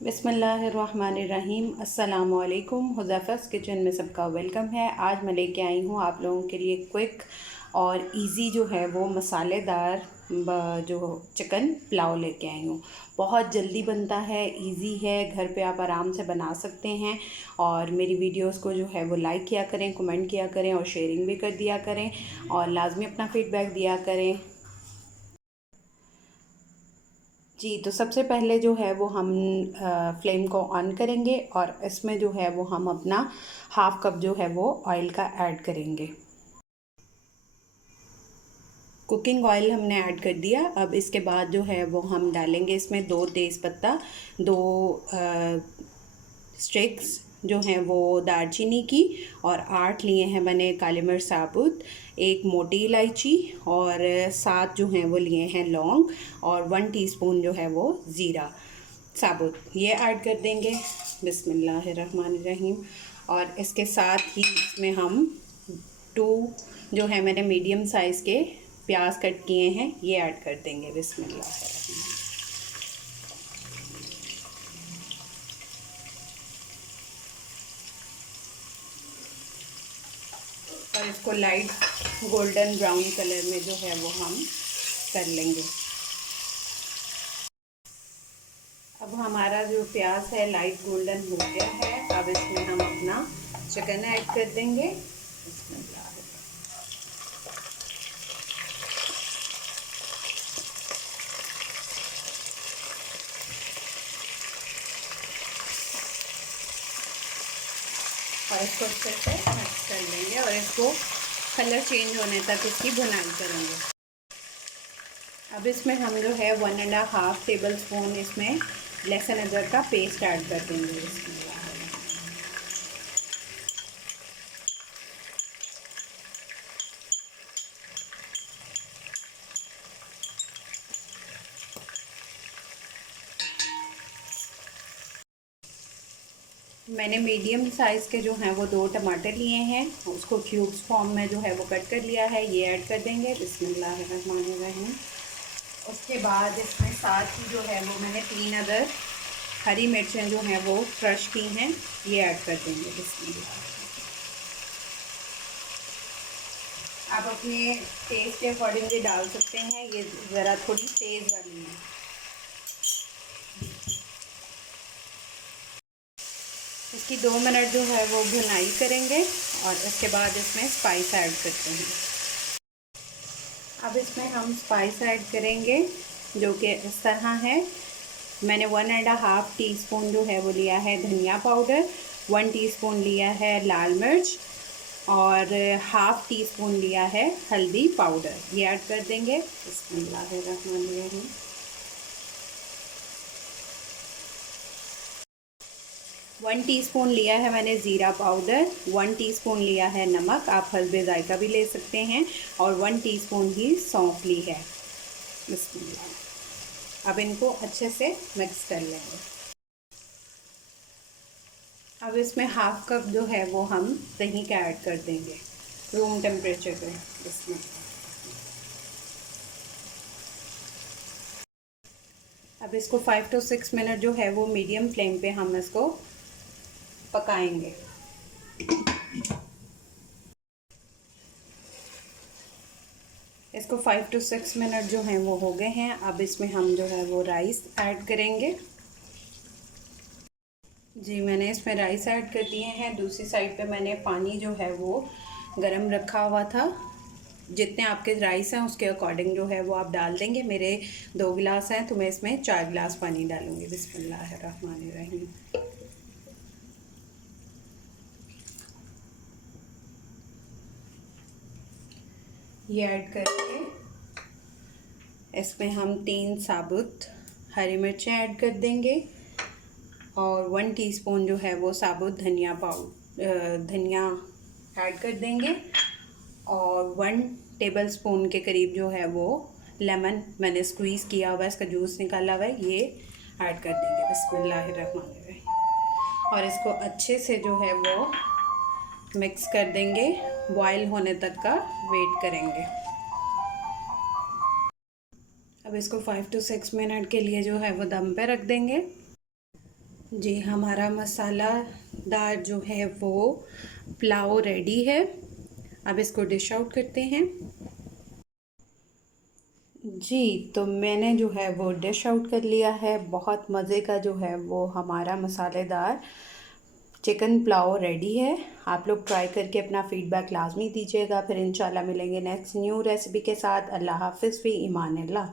बिस्मिल्लाहिर्रहमानिर्रहीम। अस्सलामुअलैकुम। हुज़ैफ़ा's किचन में सबका वेलकम है। आज मैं लेके आई हूँ आप लोगों के लिए क्विक और इजी जो है वो मसालेदार जो चिकन पुलाव लेके आई हूँ। बहुत जल्दी बनता है, इजी है, घर पे आप आराम से बना सकते हैं। और मेरी वीडियोस को जो है वो लाइक किया करें, कमेंट किया करें और शेयरिंग भी कर दिया करें और लाजमी अपना फ़ीडबैक दिया करें जी। तो सबसे पहले जो है वो हम फ्लेम को ऑन करेंगे और इसमें जो है वो हम अपना हाफ़ कप जो है वो ऑयल का ऐड करेंगे। कुकिंग ऑयल हमने ऐड कर दिया। अब इसके बाद जो है वो हम डालेंगे इसमें 2 तेज़पत्ता, 2 स्टिक्स जो हैं वो दालचीनी की, और 8 लिए हैं मैंने काली मिर्च साबुत, 1 मोटी इलायची और 7 जो हैं वो लिए हैं लौंग और 1 टीस्पून जो है वो ज़ीरा साबुत, ये ऐड कर देंगे। बिस्मिल्लाहिर्रहमानिर्रहीम। और इसके साथ ही इसमें हम 2 जो है मैंने मीडियम साइज़ के प्याज कट किए हैं, ये ऐड कर देंगे। बिस्मिल्लाहिर्रहमानिर्रहीम। और इसको लाइट गोल्डन ब्राउन कलर में जो है वो हम कर लेंगे। अब हमारा जो प्याज है लाइट गोल्डन हो गया है। अब इसमें हम अपना चिकन ऐड कर देंगे। और इसको अच्छे से मिक्स कर लेंगे और इसको कलर चेंज होने तक इसकी भुनाई करेंगे। अब इसमें हम जो है 1.5 टेबल स्पून इसमें लहसुन अदरक का पेस्ट ऐड कर देंगे। इसमें मैंने मीडियम साइज़ के जो हैं वो 2 टमाटर लिए हैं, उसको क्यूब्स फॉर्म में जो है वो कट कर लिया है, ये ऐड कर देंगे। बिस्मिल्लाहिर्रहमानिर्रहीम। उसके बाद इसमें साथ ही जो है वो मैंने 3 अदर हरी मिर्चें जो हैं वो क्रश की हैं, ये ऐड कर देंगे। बिस्मिल्लाह। आप अपने टेस्ट के अकॉर्डिंगली डाल सकते हैं, ये ज़रा थोड़ी तेज़ वाली है। इसकी 2 मिनट जो है वो भुनाई करेंगे और इसके बाद इसमें स्पाइस ऐड करते हैं। अब इसमें हम स्पाइस ऐड करेंगे जो कि इस तरह है। मैंने 1.5 टीस्पून जो है वो लिया है धनिया पाउडर, 1 टीस्पून लिया है लाल मिर्च और हाफ़ टी स्पून लिया है हल्दी पाउडर, ये ऐड कर देंगे। बिस्मिल्लाहिर्रहमानिर्रहीम। 1 टीस्पून लिया है मैंने ज़ीरा पाउडर, 1 टीस्पून लिया है नमक, आप हस्बे ज़ायका भी ले सकते हैं, और 1 टीस्पून ही सौंफ ली है। बिस्मिल्लाह। अब इनको अच्छे से मिक्स कर लेंगे। अब इसमें हाफ़ कप जो है वो हम दही का ऐड कर देंगे रूम टेम्परेचर पे। इसमें अब इसको 5 to 6 मिनट जो है वो मीडियम फ्लेम पे हम इसको पकाएंगे। इसको 5 to 6 मिनट जो हैं वो हो गए हैं। अब इसमें हम जो है वो राइस ऐड करेंगे। जी, मैंने इसमें राइस ऐड कर दिए हैं। दूसरी साइड पे मैंने पानी जो है वो गरम रखा हुआ था। जितने आपके राइस हैं उसके अकॉर्डिंग जो है वो आप डाल देंगे। मेरे 2 गिलास हैं तो मैं इसमें 4 गिलास पानी डालूँगी। बिस्मिल्लाहिर्रहमानिर्रहीम। ये ऐड करके इसमें हम 3 साबुत हरी मिर्चें ऐड कर देंगे और 1 टीस्पून जो है वो साबुत धनिया ऐड कर देंगे और 1 टेबलस्पून के करीब जो है वो लेमन मैंने स्क्वीज़ किया हुआ है, इसका जूस निकाला हुआ है, ये ऐड कर देंगे। बिस्मिल्लाहिर्रहमानिर्रहीम। और इसको अच्छे से जो है वो मिक्स कर देंगे, बॉयल होने तक का वेट करेंगे। अब इसको 5 to 6 मिनट के लिए जो है वो दम पे रख देंगे। जी हमारा मसालादार जो है वो पुलाव रेडी है। अब इसको डिश आउट करते हैं। जी तो मैंने जो है वो डिश आउट कर लिया है। बहुत मज़े का जो है वो हमारा मसालेदार चिकन पुलाव रेडी है। आप लोग ट्राई करके अपना फ़ीडबैक लाजमी दीजिएगा। फिर इंशाल्लाह मिलेंगे नेक्स्ट न्यू रेसिपी के साथ। अल्लाह हाफ़िज़ फ़ी ईमान अल्लाह।